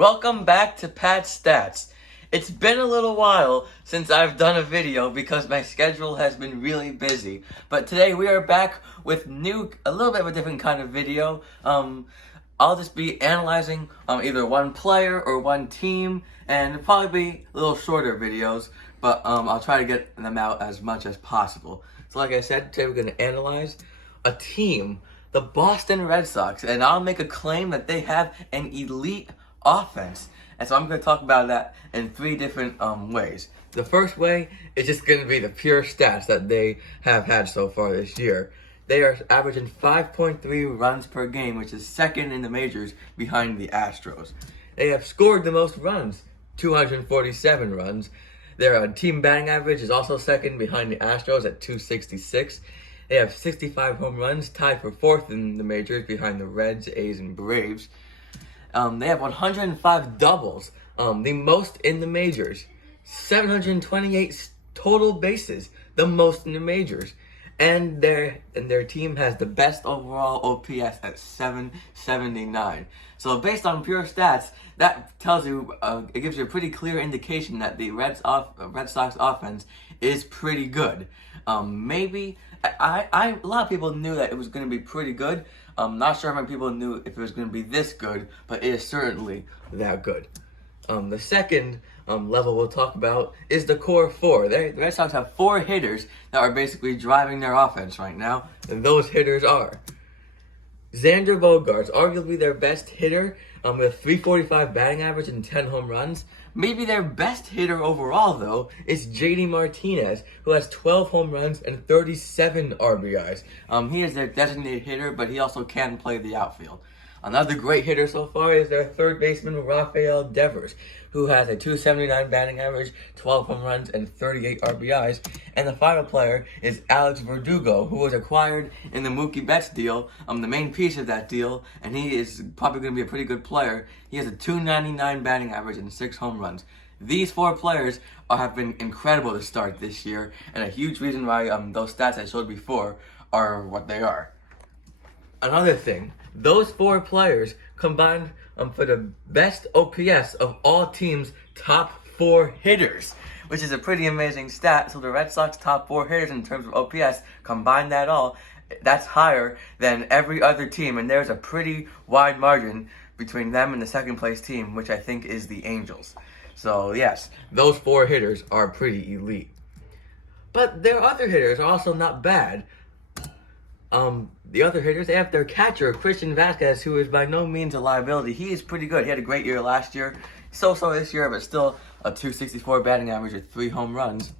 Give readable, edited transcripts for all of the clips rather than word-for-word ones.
Welcome back to Pat's Stats. It's been a little while since I've done a video because my schedule has been really busy. But today we are back with a little bit of a different kind of video. I'll just be analyzing either one player or one team, and it'll probably be a little shorter videos, but I'll try to get them out as much as possible. So like I said, today we're going to analyze a team, the Boston Red Sox, and I'll make a claim that they have an elite offense. And so I'm going to talk about that in three different ways. The first way is just going to be the pure stats that they have had so far this year. They are averaging 5.3 runs per game, which is second in the majors behind the Astros. They have scored the most runs, 247 runs. Their team batting average is also second behind the Astros at 266. They have 65 home runs, tied for fourth in the majors behind the Reds, A's, and Braves. They have 105 doubles, the most in the majors. 728 total bases, the most in the majors. And their team has the best overall OPS at 779. So based on pure stats, that tells you, it gives you a pretty clear indication that the Red Sox offense is pretty good. A lot of people knew that it was going to be pretty good. Not sure how many people knew if it was going to be this good, but it is certainly that good. The second level we'll talk about is the core four. The Red Sox have four hitters that are basically driving their offense right now, and those hitters are Xander Bogaerts, arguably their best hitter, with 345 batting average and 10 home runs. Maybe their best hitter overall, though, is JD Martinez, who has 12 home runs and 37 RBIs. He is their designated hitter, but he also can play the outfield. Another great hitter so far is their third baseman, Rafael Devers, who has a 279 batting average, 12 home runs, and 38 RBIs. And the final player is Alex Verdugo, who was acquired in the Mookie Betts deal, the main piece of that deal, and he is probably going to be a pretty good player. He has a 299 batting average and 6 home runs. These four players have been incredible to start this year, and a huge reason why those stats I showed before are what they are. Another thing, those four players combined for the best OPS of all teams' top four hitters, which is a pretty amazing stat. So the Red Sox top four hitters in terms of OPS, combine that all, that's higher than every other team, and there's a pretty wide margin between them and the second place team, which I think is the Angels. So yes, those four hitters are pretty elite. But their other hitters are also not bad. The other hitters, they have their catcher, Christian Vasquez, who is by no means a liability. He is pretty good. He had a great year last year. So-so this year, but still a 264 batting average with 3 home runs.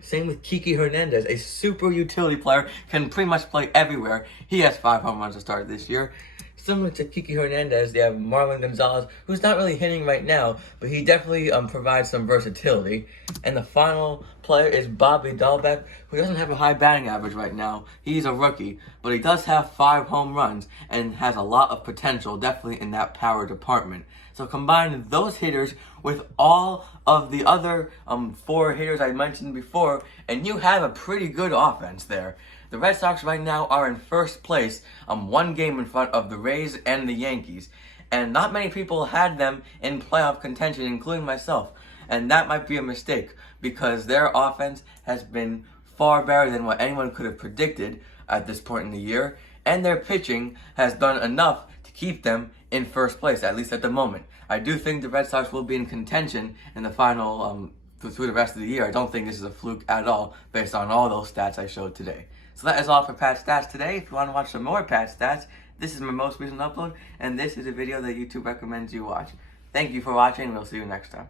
Same with Kiki Hernandez, a super utility player, can pretty much play everywhere. He has 5 home runs to start this year. Similar to Kiki Hernandez, they have Marwin Gonzalez, who's not really hitting right now, but he definitely provides some versatility. And the final player is Bobby Dahlbeck, who doesn't have a high batting average right now. He's a rookie, but he does have 5 home runs and has a lot of potential, definitely in that power department. So combine those hitters with all of the other 4 hitters I mentioned before, and you have a pretty good offense there. The Red Sox right now are in first place, 1 game in front of the Rays and the Yankees. And not many people had them in playoff contention, including myself. And that might be a mistake, because their offense has been far better than what anyone could have predicted at this point in the year. And their pitching has done enough to keep them in first place, at least at the moment. I do think the Red Sox will be in contention in the final through the rest of the year. I don't think this is a fluke at all, based on all those stats I showed today. So that is all for Pat Stats today. If you want to watch some more Pat Stats, this is my most recent upload, and this is a video that YouTube recommends you watch. Thank you for watching, and we'll see you next time.